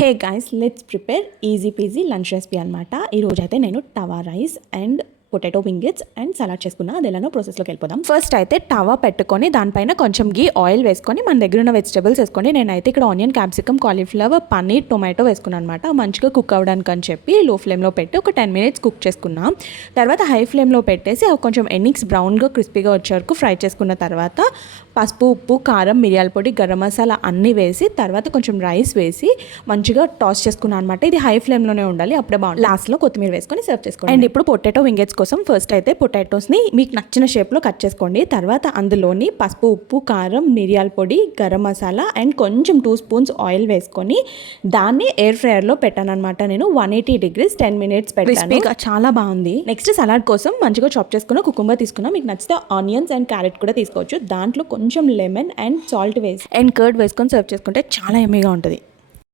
Hey guys, let's prepare easy peasy lunch recipe అనమాట. ఈరోజు అయితే నేను tawa rice and potato wedges and salad చేసుకున్నా. అది ఎలానో ప్రాసెస్లోకి వెళ్ళిపోదాం. ఫస్ట్ అయితే టవా పెట్టుకొని దానిపైన కొంచెం గీ ఆయిల్ వేసుకొని మన దగ్గర ఉన్న వెజిటబుల్స్ వేసుకొని నేనైతే ఇక్కడ onion, capsicum, cauliflower, paneer, tomato వేసుకున్నాను అనమాట. మంచిగా కుక్ అవ్వడానికి అని చెప్పి లో ఫ్లేమ్లో పెట్టి ఒక 10 minutes కుక్ చేసుకున్నాం. తర్వాత హై ఫ్లేమ్లో పెట్టేసి అవి కొంచెం ఎనిక్స్ బ్రౌన్గా క్రిస్పీగా వచ్చే వరకు ఫ్రై చేసుకున్న తర్వాత పసుపు, ఉప్పు, కారం, మిరియాల పొడి, గరం మసాలా అన్నీ వేసి తర్వాత కొంచెం రైస్ వేసి మంచిగా టాస్ చేసుకున్నాను అనమాట. ఇది హై ఫ్లేమ్లోనే ఉండాలి, అప్పుడే బాగుంటుంది. లాస్ట్లో కొత్తిమీర వేసుకొని సర్వ్ చేసుకోండి. అండ్ ఇప్పుడు పొటాటో వింగెట్స్ కోసం ఫస్ట్ అయితే పొటాటోస్ని మీకు నచ్చిన షేప్లో కట్ చేసుకోండి. తర్వాత అందులోని పసుపు, ఉప్పు, కారం, మిరియాల పొడి, గరం మసాలా అండ్ కొంచెం 2 spoons ఆయిల్ వేసుకొని దాన్ని ఎయిర్ ఫ్రైయర్లో పెట్టాను అనమాట. నేను 180 degrees 10 minutes పెట్టాను. చాలా బాగుంది. నెక్స్ట్ సలాడ్ కోసం మంచిగా చాప్ చేసుకున్న కుకుంబర్ తీసుకున్నా. మీకు నచ్చితే ఆనియన్స్ అండ్ క్యారెట్ కూడా తీసుకోవచ్చు. దాంట్లో కొంచెం లెమన్ అండ్ సాల్ట్ వేసి అండ్ కర్డ్ వేసుకొని సర్వ్ చేసుకుంటే చాలా ఎమ్మీగా ఉంటుంది.